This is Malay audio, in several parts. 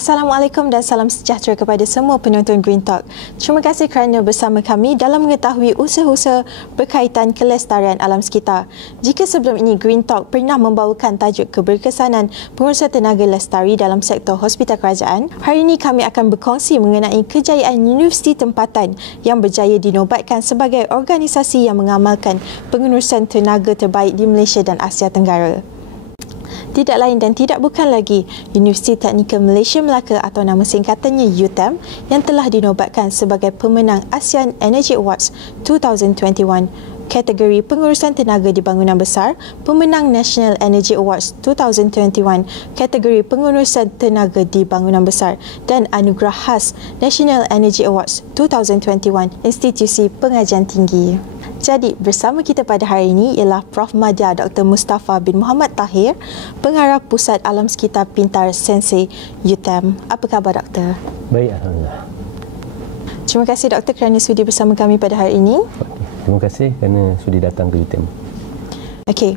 Assalamualaikum dan salam sejahtera kepada semua penonton Green Talk. Terima kasih kerana bersama kami dalam mengetahui usaha-usaha berkaitan kelestarian alam sekitar. Jika sebelum ini Green Talk pernah membawakan tajuk keberkesanan pengurusan tenaga lestari dalam sektor hospital kerajaan, hari ini kami akan berkongsi mengenai kejayaan universiti tempatan yang berjaya dinobatkan sebagai organisasi yang mengamalkan pengurusan tenaga terbaik di Malaysia dan Asia Tenggara. Tidak lain dan tidak bukan lagi Universiti Teknikal Malaysia Melaka atau nama singkatannya UTM yang telah dinobatkan sebagai pemenang ASEAN Energy Awards 2021 kategori pengurusan tenaga di bangunan besar, pemenang National Energy Awards 2021 kategori pengurusan tenaga di bangunan besar dan anugerah khas National Energy Awards 2021 institusi pengajian tinggi. Jadi, bersama kita pada hari ini ialah Prof. Madya Dr. Mustafa bin Muhammad Tahir, Pengarah Pusat Alam Sekitar Pintar Sensei UTM. Apa khabar, Doktor? Baik, Alhamdulillah. Terima kasih, Doktor, kerana sudi bersama kami pada hari ini. Terima kasih kerana sudi datang ke UTM. Okey,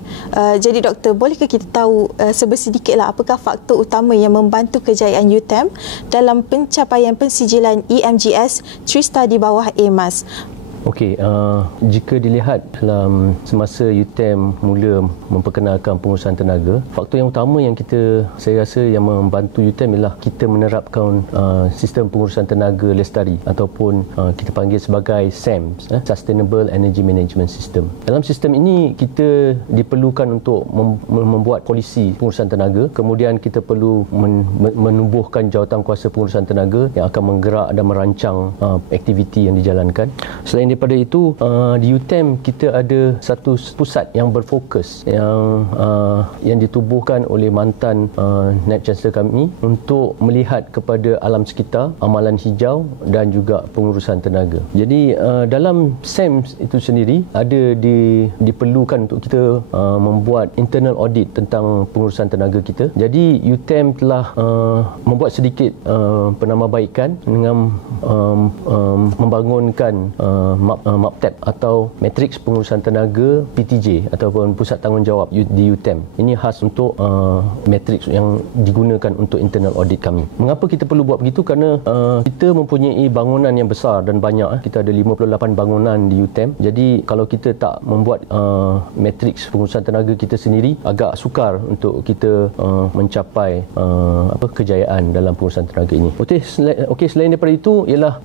jadi Doktor, bolehkah kita tahu sebersedikitlah apakah faktor utama yang membantu kejayaan UTM dalam pencapaian pensijilan EMGS 3 star di bawah A-MAS? Okey, jika dilihat dalam semasa UTM mula memperkenalkan pengurusan tenaga, faktor yang utama yang saya rasa yang membantu UTM ialah kita menerapkan sistem pengurusan tenaga lestari ataupun kita panggil sebagai SEMS, Sustainable Energy Management System. Dalam sistem ini kita diperlukan untuk membuat polisi pengurusan tenaga, kemudian kita perlu menubuhkan jawatankuasa pengurusan tenaga yang akan menggerak dan merancang aktiviti yang dijalankan. Selain daripada itu, di UTM kita ada satu pusat yang berfokus yang ditubuhkan oleh mantan Naib Chancellor kami untuk melihat kepada alam sekitar, amalan hijau dan juga pengurusan tenaga. Jadi dalam SEMS itu sendiri ada diperlukan untuk kita membuat internal audit tentang pengurusan tenaga kita. Jadi UTM telah membuat sedikit penambahbaikan dengan membangunkan MAPTEP atau Matriks Pengurusan Tenaga PTJ ataupun Pusat Tanggungjawab di UTM. Ini khas untuk matriks yang digunakan untuk internal audit kami. Mengapa kita perlu buat begitu? Kerana kita mempunyai bangunan yang besar dan banyak. Kita ada 58 bangunan di UTM. Jadi kalau kita tak membuat matriks pengurusan tenaga kita sendiri, agak sukar untuk kita mencapai kejayaan dalam pengurusan tenaga ini. Okey, selain daripada itu ialah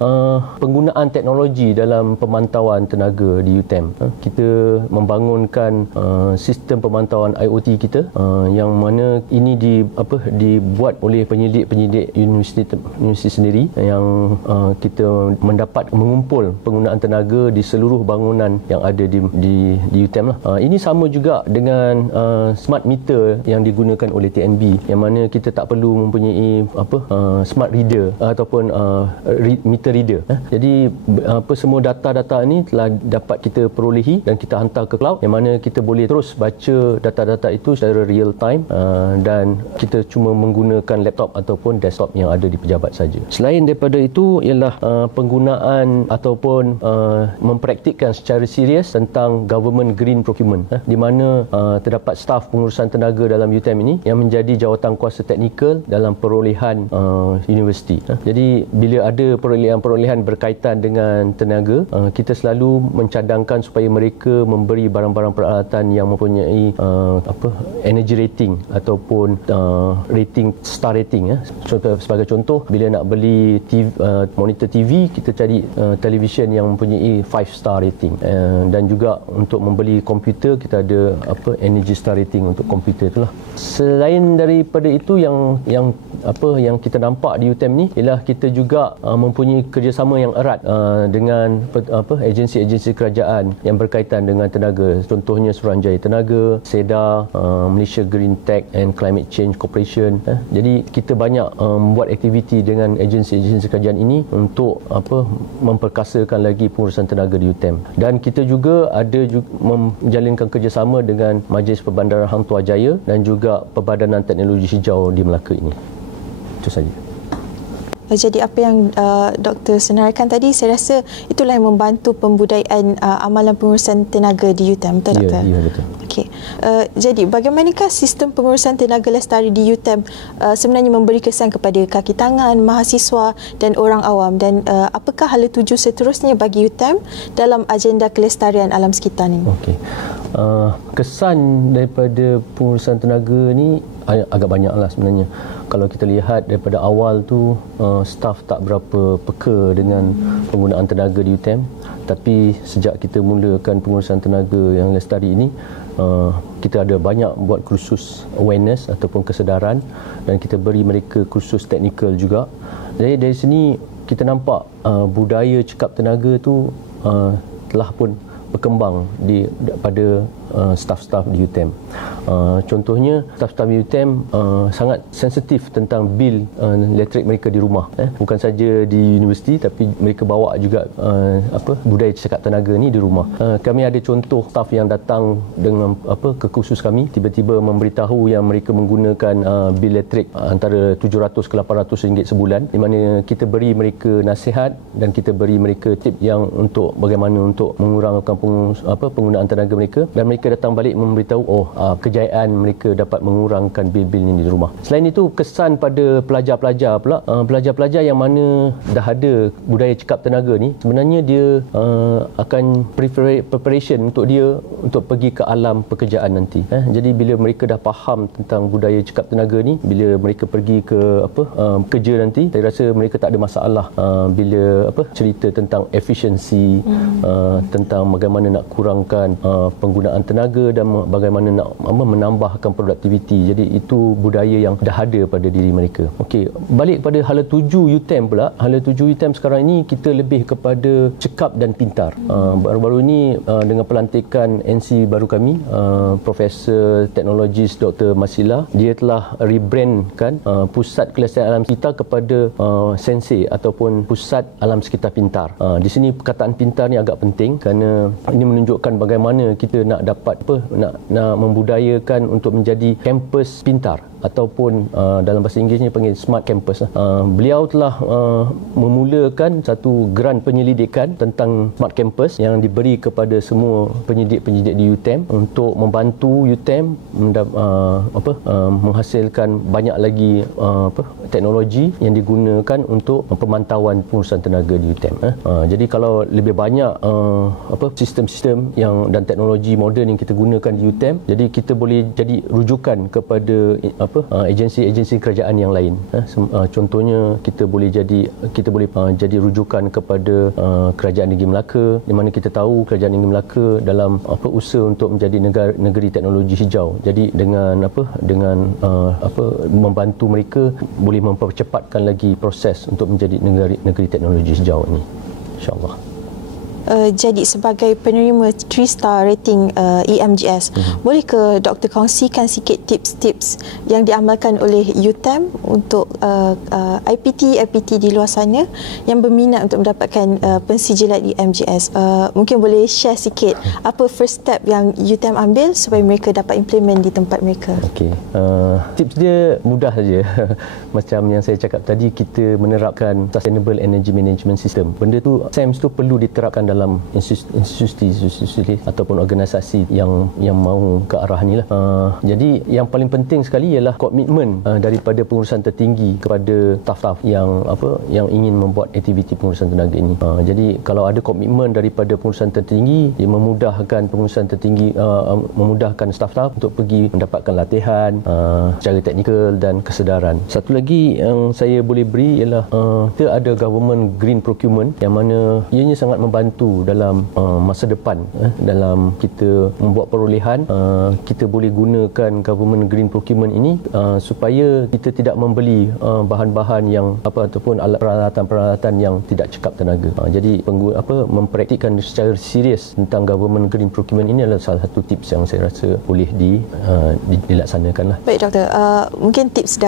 penggunaan teknologi dalam pemantauan tenaga di UTM. Kita membangunkan sistem pemantauan IoT kita yang mana ini dibuat oleh penyidik universiti sendiri yang kita mendapat mengumpul penggunaan tenaga di seluruh bangunan yang ada di UTM lah. Ini sama juga dengan smart meter yang digunakan oleh TNB, yang mana kita tak perlu mempunyai smart reader ataupun meter reader. Jadi semua data-data ini telah dapat kita perolehi dan kita hantar ke cloud, yang mana kita boleh terus baca data-data itu secara real time dan kita cuma menggunakan laptop ataupun desktop yang ada di pejabat saja. Selain daripada itu ialah penggunaan ataupun mempraktikkan secara serius tentang government green procurement, di mana terdapat staf pengurusan tenaga dalam UTM ini yang menjadi jawatankuasa teknikal dalam perolehan universiti. Jadi bila ada perolehan berkaitan dengan tenaga, kita selalu mencadangkan supaya mereka memberi barang-barang peralatan yang mempunyai energy rating ataupun rating star rating. Sebagai contoh, bila nak beli monitor TV, kita cari televisyen yang mempunyai 5 star rating, dan juga untuk membeli komputer kita ada energy star rating untuk komputer itulah. Selain daripada itu yang kita nampak di UTM ni ialah kita juga mempunyai kerjasama yang erat dengan agensi-agensi kerajaan yang berkaitan dengan tenaga. Contohnya Suruhanjaya Tenaga, SEDA, Malaysia Green Tech and Climate Change Corporation. Jadi kita banyak membuat aktiviti dengan agensi-agensi kerajaan ini untuk memperkasakan lagi pengurusan tenaga di UTM. Dan kita juga ada menjalinkan kerjasama dengan Majlis Perbandaran Hang Tuah Jaya dan juga Perbadanan Teknologi Hijau di Melaka ini. Itu saja. Jadi apa yang Dr. senaraikan tadi, saya rasa itulah yang membantu pembudayaan amalan pengurusan tenaga di UTM, betul Doktor? Ya, betul. Okey. Jadi bagaimanakah sistem pengurusan tenaga lestari di UTM sebenarnya memberi kesan kepada kaki tangan, mahasiswa dan orang awam, dan apakah hala tuju seterusnya bagi UTM dalam agenda kelestarian alam sekitar ni? Okey. Kesan daripada pengurusan tenaga ni agak banyaklah sebenarnya. Kalau kita lihat daripada awal tu, staf tak berapa peka dengan penggunaan tenaga di UTM, tapi sejak kita mulakan pengurusan tenaga yang lestari ini, kita ada banyak buat kursus awareness ataupun kesedaran, dan kita beri mereka kursus teknikal juga. Jadi dari sini kita nampak budaya cekap tenaga tu telah pun berkembang pada staf-staf di UTM. Contohnya, staf-staf di UTM sangat sensitif tentang bil elektrik mereka di rumah. Bukan saja di universiti, tapi mereka bawa juga budaya cekap tenaga ni di rumah. Kami ada contoh staf yang datang dengan ke kursus kami, tiba-tiba memberitahu yang mereka menggunakan bil elektrik antara 700 ke 800 ringgit sebulan, di mana kita beri mereka nasihat dan kita beri mereka tip yang untuk bagaimana untuk mengurangkan penggunaan tenaga mereka, dan mereka datang balik memberitahu kejayaan mereka dapat mengurangkan bil-bil ini di rumah. Selain itu, kesan pada pelajar-pelajar pula, pelajar-pelajar yang mana dah ada budaya cekap tenaga ni, sebenarnya dia akan preparation untuk dia untuk pergi ke alam pekerjaan nanti. Jadi bila mereka dah faham tentang budaya cekap tenaga ni, bila mereka pergi ke kerja nanti, saya rasa mereka tak ada masalah bila cerita tentang efisiensi, tentang bagaimana nak kurangkan penggunaan tenaga dan bagaimana nak menambahkan produktiviti. Jadi itu budaya yang dah ada pada diri mereka. Okey, balik pada hala tuju UTM pula. Hala tuju UTM sekarang ini kita lebih kepada cekap dan pintar. Baru-baru ini dengan pelantikan NC baru kami, Profesor Teknologis Dr. Masila, dia telah rebrandkan Pusat Kelestarian Alam Sekitar kepada Sensei ataupun Pusat Alam Sekitar Pintar. Di sini perkataan pintar ni agak penting kerana ini menunjukkan bagaimana kita nak dapat nak membudayakan untuk menjadi kampus pintar, ataupun dalam bahasa Inggerisnya panggil smart campus. Beliau telah memulakan satu grant penyelidikan tentang smart campus yang diberi kepada semua penyidik-penyidik di UTM untuk membantu UTM menghasilkan banyak lagi teknologi yang digunakan untuk pemantauan pengurusan tenaga di UTM. Jadi kalau lebih banyak sistem-sistem yang dan teknologi moden yang kita gunakan di UTM, jadi kita boleh jadi rujukan kepada agensi-agensi kerajaan yang lain. Contohnya kita boleh jadi rujukan kepada Kerajaan Negeri Melaka, di mana kita tahu Kerajaan Negeri Melaka dalam usaha untuk menjadi negeri teknologi hijau. Jadi dengan membantu mereka boleh mempercepatkan lagi proses untuk menjadi negeri teknologi hijau ini, insya-Allah. Jadi sebagai penerima 3-star rating EMGS, boleh ke Doktor kongsikan sikit tips-tips yang diamalkan oleh UTM untuk IPT di luar sana yang berminat untuk mendapatkan pensijilan EMGS? Mungkin boleh share sikit apa first step yang UTM ambil supaya mereka dapat implement di tempat mereka. Okey, tips dia mudah saja. Macam yang saya cakap tadi, kita menerapkan Sustainable Energy Management System. Benda tu, SEMS tu perlu diterapkan dalam institusi ataupun organisasi yang mau ke arah ni lah. Jadi yang paling penting sekali ialah komitmen daripada pengurusan tertinggi kepada staf-staf yang ingin membuat aktiviti pengurusan tenaga ini. Jadi kalau ada komitmen daripada pengurusan tertinggi, dia memudahkan pengurusan tertinggi, memudahkan staf-staf untuk pergi mendapatkan latihan secara teknikal dan kesedaran. Satu lagi yang saya boleh beri ialah kita ada government green procurement yang mana ianya sangat membantu dalam masa depan. Dalam kita membuat perolehan, kita boleh gunakan government green procurement ini supaya kita tidak membeli bahan-bahan yang ataupun peralatan-peralatan yang tidak cekap tenaga. Jadi mempraktikkan secara serius tentang government green procurement ini adalah salah satu tips yang saya rasa boleh dilaksanakan lah. Baik Doktor, mungkin tips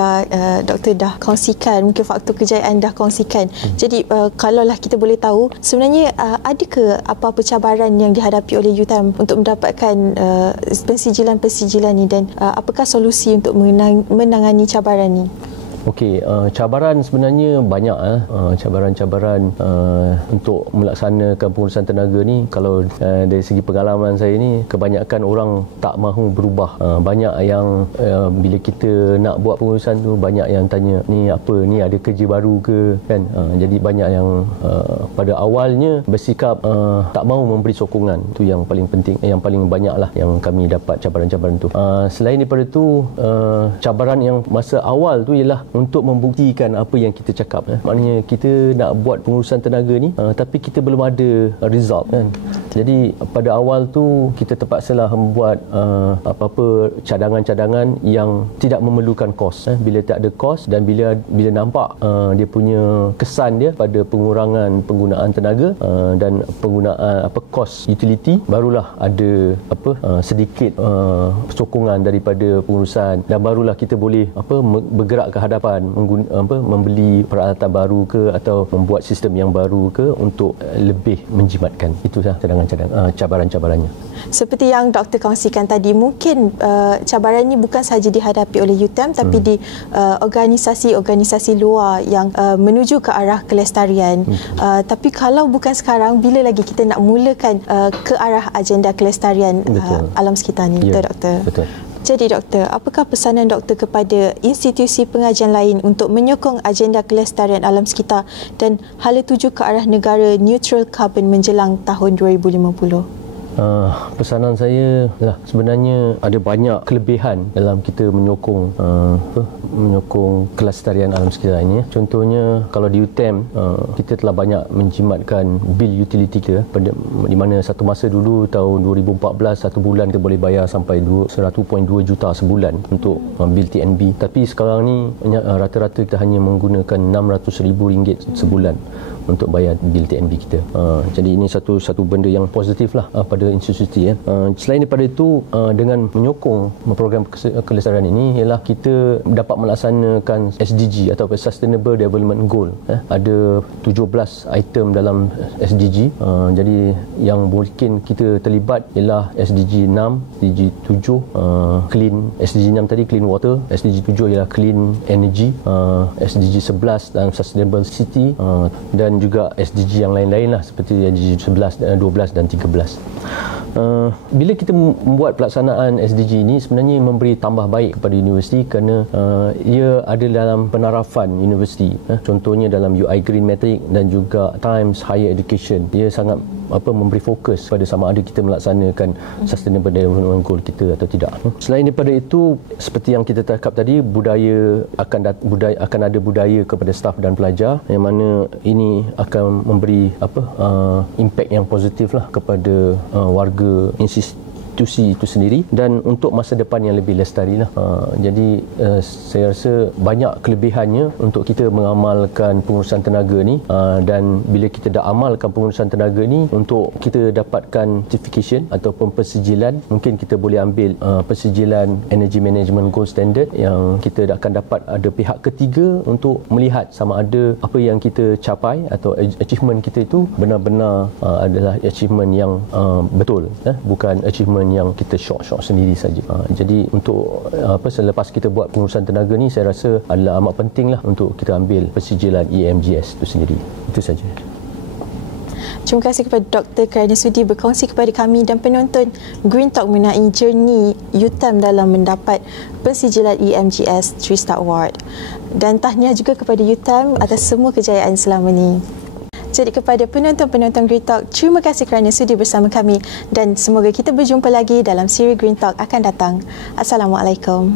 Doktor dah kongsikan, mungkin faktor kejayaan dah kongsikan. Jadi kalaulah kita boleh tahu, sebenarnya ada ke apa-apa cabaran yang dihadapi oleh UTM untuk mendapatkan pensijilan-pensijilan ni, dan apakah solusi untuk menangani cabaran ni? Okey, cabaran sebenarnya banyak. Cabaran-cabaran untuk melaksanakan pengurusan tenaga ni, kalau dari segi pengalaman saya ni, kebanyakan orang tak mahu berubah. Banyak yang bila kita nak buat pengurusan tu, banyak yang tanya, ni apa, ni ada kerja baru ke, kan? Jadi banyak yang pada awalnya bersikap tak mahu memberi sokongan. Tu yang paling penting, yang paling banyak lah yang kami dapat cabaran-cabaran tu. Selain daripada tu, cabaran yang masa awal tu ialah untuk membuktikan apa yang kita cakap. Maknanya kita nak buat pengurusan tenaga ni, tapi kita belum ada result, kan? Jadi pada awal tu kita terpaksalah membuat apa-apa cadangan-cadangan yang tidak memerlukan kos. Bila tak ada kos dan bila nampak dia punya kesan dia pada pengurangan penggunaan tenaga dan penggunaan kos utility, barulah ada sedikit sokongan daripada pengurusan, dan barulah kita boleh bergerak ke hadapan, membeli peralatan baru ke atau membuat sistem yang baru ke untuk lebih menjimatkan. Itu cadangan-cadangan, cabaran-cabarannya. Seperti yang doktor kongsikan tadi, mungkin cabaran ini bukan sahaja dihadapi oleh UTM, tapi di organisasi-organisasi luar yang menuju ke arah kelestarian. Tapi kalau bukan sekarang, bila lagi kita nak mulakan ke arah agenda kelestarian alam sekitar ni, betul doktor? Betul. Jadi doktor, apakah pesanan doktor kepada institusi pengajian lain untuk menyokong agenda kelestarian alam sekitar dan hala tuju ke arah negara neutral karbon menjelang tahun 2050? Pesanan saya lah, sebenarnya ada banyak kelebihan dalam kita menyokong kelestarian alam sekitar ini. Contohnya kalau di UTM, kita telah banyak menjimatkan bil utility kita, di mana satu masa dulu tahun 2014 satu bulan kita boleh bayar sampai 1.2 juta sebulan untuk bil TNB. Tapi sekarang ni rata-rata kita hanya menggunakan RM600,000 sebulan untuk bayar bil TNB kita. Jadi ini satu benda yang positif lah pada institusi. Selain daripada itu, dengan menyokong program kelestarian ini, ialah kita dapat melaksanakan SDG atau Sustainable Development Goal. Ada 17 item dalam SDG. Jadi yang mungkin kita terlibat ialah SDG 6, SDG 7 clean, SDG 6 tadi clean water, SDG 7 ialah clean energy, SDG 11 dalam sustainable city, dan juga SDG yang lain-lain lah, seperti SDG 11, 12 dan 13. Bila kita membuat pelaksanaan SDG ini, sebenarnya memberi tambah baik kepada universiti kerana ia ada dalam penarafan universiti. Contohnya dalam UI Green Metric dan juga Times Higher Education, ia sangat memberi fokus pada sama ada kita melaksanakan Sustainable Development Goal kita atau tidak. Selain daripada itu, seperti yang kita cakap tadi, akan ada budaya kepada staf dan pelajar, yang mana ini akan memberi impact yang positif lah kepada warga institusi itu sendiri, dan untuk masa depan yang lebih lestari lah. Jadi saya rasa banyak kelebihannya untuk kita mengamalkan pengurusan tenaga ni, dan bila kita dah amalkan pengurusan tenaga ni, untuk kita dapatkan certification ataupun persijilan, mungkin kita boleh ambil persijilan Energy Management Gold Standard, yang kita akan dapat ada pihak ketiga untuk melihat sama ada apa yang kita capai atau achievement kita itu benar-benar adalah achievement yang betul, bukan achievement yang kita syok-syok sendiri saja. Jadi untuk selepas kita buat pengurusan tenaga ni, saya rasa adalah amat penting lah untuk kita ambil persijilan EMGS itu sendiri. Itu saja. Terima kasih kepada Dr. kerana sudi berkongsi kepada kami dan penonton Green Talk mengenai journey UTM dalam mendapat persijilan EMGS 3-Star Award. Dan tahniah juga kepada UTM atas semua kejayaan selama ini. Jadi kepada penonton-penonton Green Talk, terima kasih kerana sudi bersama kami dan semoga kita berjumpa lagi dalam siri Green Talk akan datang. Assalamualaikum.